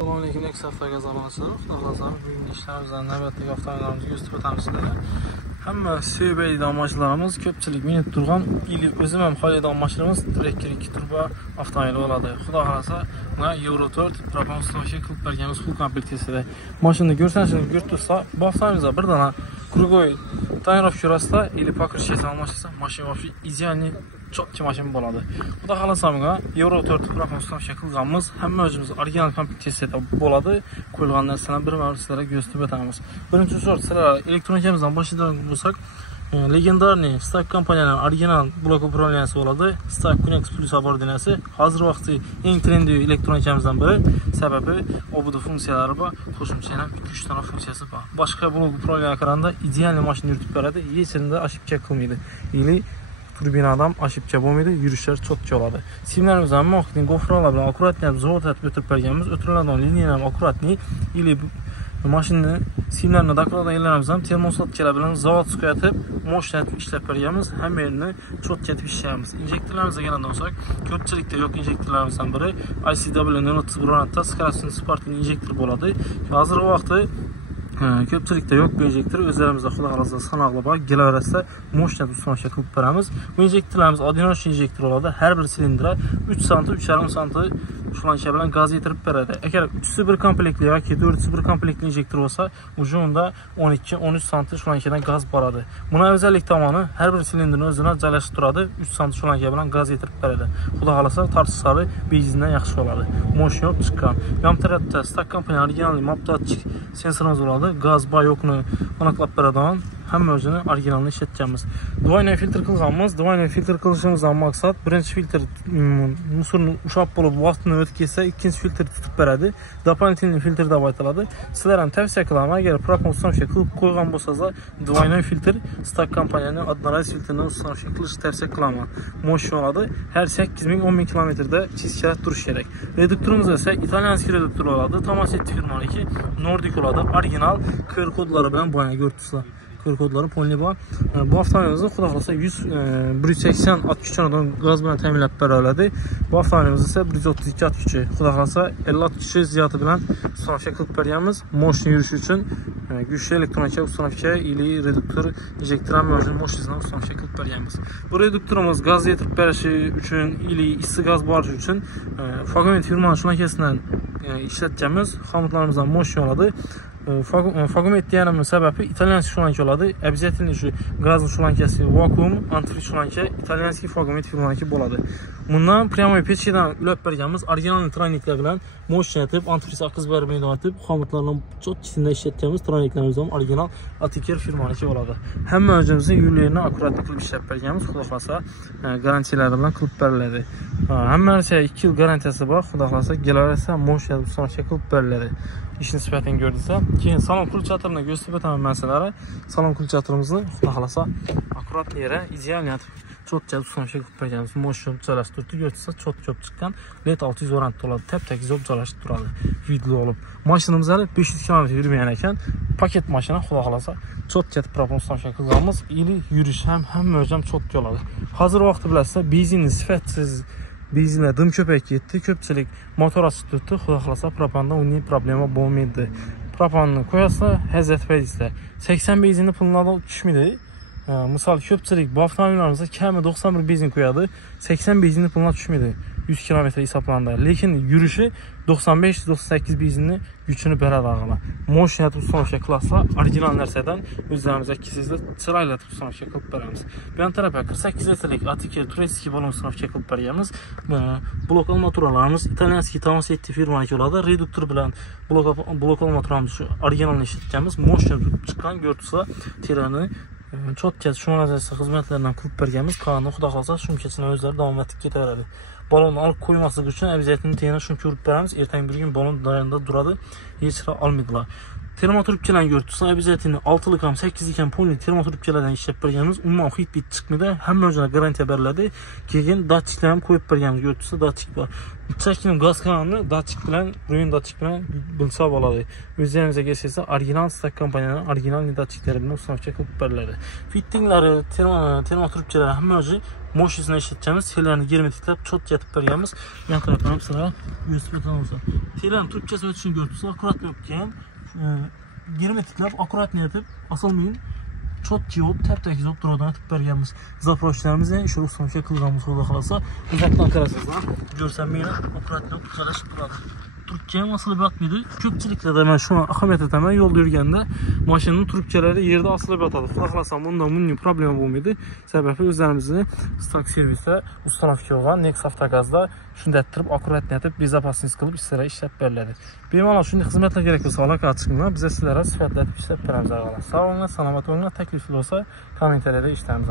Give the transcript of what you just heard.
Assalamualaikum, next haftaga zamançılar. Xudahlasam bugün işlerimizden növbətdəki avtomobillərimizi göstərib tanışdırır. Həmmə söhbət amaçlarımız köpçülük minib durğan ili özüm həm xal edən maşınımız direkt 2 turbo avtomobil oladı. Xudahalasa buna Euro 4 propan ustaşı qılıb bərgəmiz full komplektəsidir. Maşını görsənsiniz görtürsə, bu avtomobilimizə bir dana krugoy tonirovka rasta ili покрышкасы almışsa, maşın вообще идеальный çok maşın boladı. Bu da halasamıqa Euro 4 propan ustaşı qılğanımız həmmə özümüz orijinal komplektəsidə boladı. Qoyulğan nərsələr bir məvəl sizlərə göstərib etəmiz. Birinci sort sizlərə elektronikimizdən başlayacaq olsaq, legendarni Stack kompaniyanın orijinal blok upravlyaniyası oladı. Stack Connect Plus abordinası hazır vaxtı eng trendi elektronikimizdən biri. Səbəbi o bu funksiyaları var. Qoşumça ilə 2-3 dənə funksiyası var. Başqa blok upravlyanı qaranda ideal maşın yürütüb verədi. Yesində aşıbkə qılmıydı. İli turbinadan aşıbkə olmaydı. Yürüşlər çox oladı. Simlərimizdən məxtin qofralarla akuratniyat zavod tətbiq etib bərgəmiz ötürülərdən liniyadan akuratni ili maşını simlərini dakladan yerlərimizdən termostat gələ bilən zavod çıxıyatıb moşnət işləb bərgəmiz həm yerini çox getib işləyəmiz. İnjektorlarımıza gələndə olsaq, köpçülükdə yox injektorlarımızdan biri ICW 030 Skarasın Spartan injektor boladı. Hazır o vaxtı köpçülükdə yox bu injektor özlərimizdə xudahalasa sanaqlı var. Gələrəsə moşnət ustana şəkil bərəmiz. Bu injektorlarımız adenoş injektor oladı. Hər bir silindrə 3 cm, 3,5 cm şulankə bilən qaz yetirib bərədi. Əgər 3'sü bir komplektli ya ki 4'sü bir komplektli injektor olsa ucunda 12-13 cm şulankədən qaz baradı. Buna özəllik tavanı hər bir silindrin özünə cələşdiradı. 3 cm şulankə bilən qaz yetirib bərədi. Xudahalasa tartışları beyizindən yaxşı oladı. Moş yox çıxan. Yan tərəfdə Stack kompaniya orijinal mapdatik sensorumuz oladı. Qaz bayokunu anaqlap bərədən həm özünü orijinalını işlətəcəyimiz. Dvaynoy filtr qılğanımız, dvaynoy filtr qılışımızdan maksat birinci filtr musurun uşaq olub vaxtını ötkəsə, ikinci filtr tutub bərədi. Doполнительный filtr də baytaladı. Sizlərəm təvsiyə qılam, əgər propan ustana qılıb qoyğan bolsanızda dvaynoy filtr Stack kompaniyanın adnaraz filtrindən ustana qılış təvsiyə qılam. Moş oladı. Hər 8000-10000 kilometrdə çizkərət duruş gerək. Reduktorumuz isə İtalyanski reduktor oladı. Tamasetti firmaniki Nordic oladı. Orijinal QR kodları bilən bu yana görürsünüz. Kodları Polniba. Bu avtomobilimizin xudahalasa 180 at gücünün qaz bilən təminat bərabərlədi. Bu avtomobilimizin isə 132 at gücü. Xudahalasa 50 at gücü ziyatı bilən ustanafikə qılıb bərgəmiz moşun yürüyüşü üçün güclü elektronikə ustanafikə ili reduktor injektoran mövcudun moş izindən ustanafikə qılıb bərgəmiz. Bu reduktorumuz qaz yetirib bərəşi üçün ili isti qaz barışı üçün Fagomet firmanın şulankəsindən işlətəcəmiz xamutlarımızdan moş yoladı. Fagomet deyənimin səbəbi İtalyanski şulankə oladı. Əbziyyətinin işi qazlı şulankəsi, vakuum, antifriz şulankə İtalyanski Fagomet firmaniki boladı. Bundan pryamoy peçkədən üləb bərgəmiz orijinal traniklə bilən moş yönətib, antifriz akız bərməyi dağıtıb, xamutlarla çox kisində işlətəcəyimiz traniklərimizdən orijinal Atiker firmaniki oladı. Həm özümüzün yürüyünə akuratlı qılıb işləb bərgəmiz, xudaxlasa garantiyalarından qılıb bərlədi. Həm mənəsə 2 il garantiyası var, xudaxlasa gələrəsə moş yönətib sonra qılıb bərlədi. İşin sifətini gördüksə, ki salon kul çatırını göstərib etəmən məsələləri, salon kul çatırımızı xudaxlasa akurat yerə ideal yönətib. Çox cəld ustana qılıb bərgəmiz moşun cələşdirdi, götürsə çox köp çıxqan LED 600 orantı oladı, təp-təkiz olub cələşdiradı, vidli olub. Maşınımız hələ 500 km yürüməyənəkən paket maşına xudaxlasa çox cəld propan ustana qılğanımız ili yürüyüş həm möcəm çox yoladı. Hazır vaxtı biləsə benzinli sifətsiz benzinlə dım köpək getdi, köpçülük motor açıq tutdu, xudaxlasa propanda onun problemi olmaydı. Propanını qoyasa həzzət bəyizlə 80 benzinli puluna düşmüydü. Misal köpçülük bu avtomobillərimizdə kəmi 91 benzin qoyadı, 80 benzinli puluna düşmüydü 100 km hesablandı. Lakin yürüyüşü 95-98 benzinli gücünü bərəd ağala. Moş yönətib ustana klasla orijinal nərsədən özlərimizə kisizdə çırayla ustana qılıb bərəmiz. Bir tərəfə 48 litrlik Atiker Tureski balon ustana qılıb bərəmiz. Blok almaturalarımız İtalyanski Tamasetti firmaniki oladı. Reduktor bilən blok almaturamız orijinalını işlətəcəyimiz moş yönətib çıxan görüntüsə terəni çox kəs şumanazəsi xidmətlərindən qılıb bərgəmiz qalanı xudaxalsa şum keçinə özləri davam etdik gedərədi. Balonu alıb qoyması üçün əvziyyətini teyinə şum körüb bərəmiz. Ertən bir gün balon dayanda duradı, heç sıra almaydılar. Termoturupkədən görüntüsə əvziyyətini 6-lıqam, 8-lıqam poli termoturupkələrdən işləb bərgəmiz. Umman xit bit çıxmıdı. Həm mövcuna qarantiya bərlədi. Keyin datiklərim qoyub bərgəmiz görüntüsə datik var. Çəkinim qaz kanalını datik bilən, rüyün datik bilən bilsab oladı. Özlərimizə gəlsəksə, orijinal Stack kompaniyanın orijinal datikləri bilən ustana qılıb bərlədi. Fittingləri, termoturupkələri həm mövcu moşisini işleteceğimiz telerini germetiklep çot yatıp bergenmiz. Yan taraftan ham sıra USB olsa. Telenin Türkçesi için gördünüz, akurat yokken germetiklep akurat yatıp asılmayın. Çot yiyip tep-tek yiyip duradan atıp bergenmiz. Zaproşlarımızı işe ruhsamışa kılganımız olda kalasa uzaktan karasızlar. Görsen beni akurat yok, güzelleşip duradı. Türkçe'ye asılı batmaydı. Köpçilikle de ben şuna ahamiyet etemem. Yolda yürgende maşının Türkçeleri yerde asılı batadı. Kulaklasam bunun problemi olmaydı. Sebebi özlerimizi stak servise ustana fikir olan Next Avtogaz'da şunu ettirip akurat netip bezopasность kılıp işlere işlep verildi. Benim ana şunu hizmetler gerekiyorsa alaka çıkınlar bize sizlere sıfatletip işlep veremiz. Sağ olun, selamet olun. Teklifli olsa kommentlerde işlerimiz.